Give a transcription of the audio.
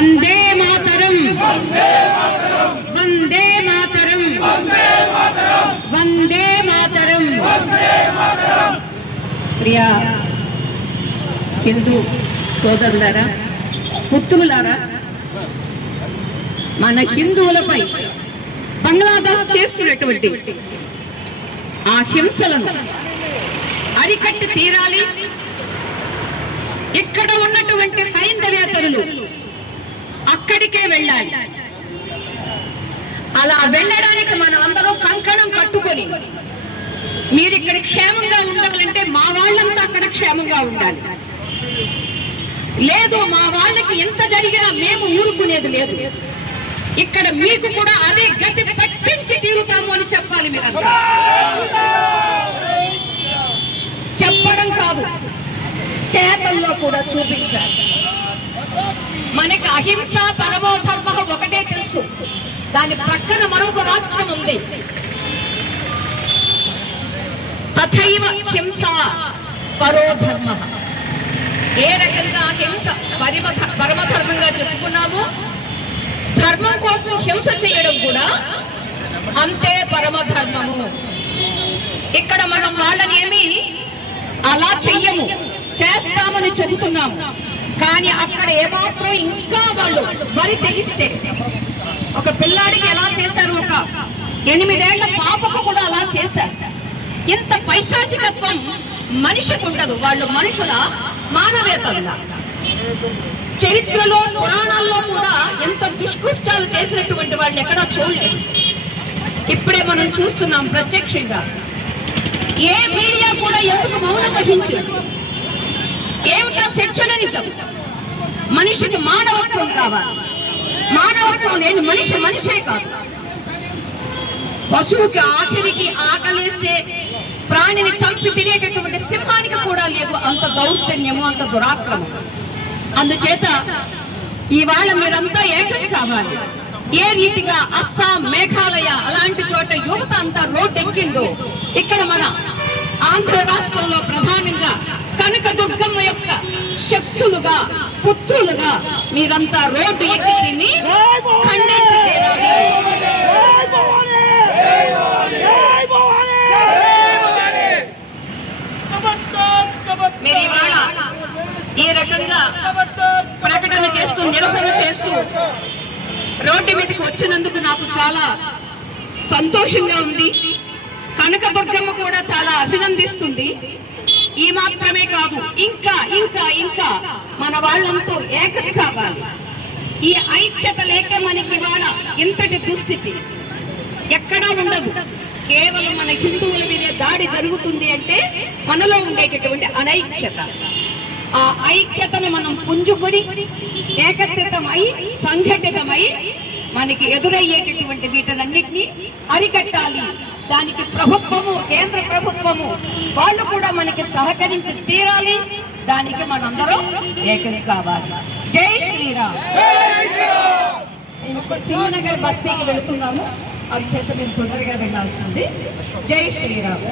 వందే మాతరం, వందే మాతరం, వందే మాతరం. ప్రియా హిందూ సోదరులారా, పుత్రులారా, మన హిందువులపై బంగ్లాదేశ్ చేస్తున్నటువంటి ఆ హింసలను అరికట్టి తీరాలి. ఇక్కడ ఉన్నటువంటి హైందవేతరులు అక్కడికే వెళ్ళాలి. అలా వెళ్ళడానికి మనం అందరం కంకణం కట్టుకొని, మీరు ఇక్కడ క్షేమంగా ఉండాలంటే మా వాళ్ళంతా అక్కడ క్షేమంగా ఉండాలి. లేదు మా వాళ్ళకి ఎంత జరిగినా మేము ఊరుకునేది లేదు. ఇక్కడ మీకు కూడా అదే గతి పట్టించి తీరుతాము అని చెప్పాలి. మీరంతా చెప్పడం కాదు, చేతల్లో కూడా చూపించాలి. మనకి అహింస పరమో ధర్మ ఒకటే తెలుసు, దాని ప్రక్కన మరొక వాక్యం ఉంది. తథైవ హింస పరో ధర్మ. ఏ రకంగా హింస పరమధర్మంగా చెప్పుకున్నామో, ధర్మం కోసం హింస చేయడం కూడా అంతే పరమధర్మము. ఇక్కడ మనం వాళ్ళని ఏమి అలా చెయ్యము, చేస్తామని చెబుతున్నాము. కానీ అక్కడ ఏమాత్రం ఇంకా వాళ్ళు మరి తెలిస్తే, ఒక పిల్లాడికి ఎలా చేశారు, ఒక 8 ఏళ్ల పాపకు కూడా అలా చేశారు. ఇంత పైశాచికత్వం మనిషికి ఉండదు. వాళ్ళు మనుషుల మానవేతలుగా చరిత్రలో పురాణాల్లో కూడా ఎంత దుష్కృత్యాలు చేసినటువంటి వాళ్ళు ఎక్కడా చూడలేదు. ఇప్పుడే మనం చూస్తున్నాం ప్రత్యక్షంగా. ఏ మీడియా కూడా ఎందుకు మౌనం వహించింది? ఏమిటా సెక్చులరిజం? మనిషికి మానవత్వం కావాలి. మానవత్వం లేని మనిషి మనిషే కాదు. పశువుకి ఆఖరికి ఆకలేస్తే ప్రాణిని చంపి తినేటటువంటి సింహానికి కూడా లేదు అంత దౌర్జన్యము, అంత దురాక్రమం. అందుచేత ఇవాళ మీరంతా ఏకం కావాలి. ఏ రీతిగా అస్సాం, మేఘాలయ అలాంటి చోట యువత అంతా రోడ్డెక్కిందో, ఇక్కడ మన ఆంధ్ర రాష్ట్రంలో ప్రధానంగా కనకదుర్గమ్మ యొక్క శక్తులుగా, పుత్రులుగా మీరంతా రోడ్డు ఎక్కి దీన్ని ఖండించి తీరాలి. మీరు ఇవాళ ఈ రకంగా ప్రకటన చేస్తూ, నిరసన చేస్తూ రోడ్డు మీదకి వచ్చినందుకు నాకు చాలా సంతోషంగా ఉంది. కనకదుర్గమ్మ కూడా చాలా అభినందిస్తుంది. ఈ మాత్రమే కాదు, ఇంకా ఇంకా ఇంకా మన వాళ్ళంతా ఏకం కావాలి. ఈ ఐక్యత లేక మనకి ఇవాళ ఇంతటి దుస్థితి ఎక్కడా ఉండదు. కేవలం మన హిందువుల మీదే దాడి జరుగుతుంది అంటే మనలో ఉండేటటువంటి అనైక్యత. ఆ ఐక్యతను మనం పుంజుకొని ఏకత్రితమై, సంఘటితమై మనకి ఎదురయ్యేటటువంటి వీటన్నిటినీ అరికట్టాలి. దానికి ప్రభుత్వము, కేంద్ర ప్రభుత్వము వాళ్ళు కూడా మనకి సహకరించి తీరాలి. దానికి మనందరం ఏకం కావాలి. జై శ్రీరామ్. సింగనగర్ బస్తీకి వెళుతున్నాము, అందుచేత మేము తొందరగా వెళ్లాల్సింది. జై శ్రీరామ్.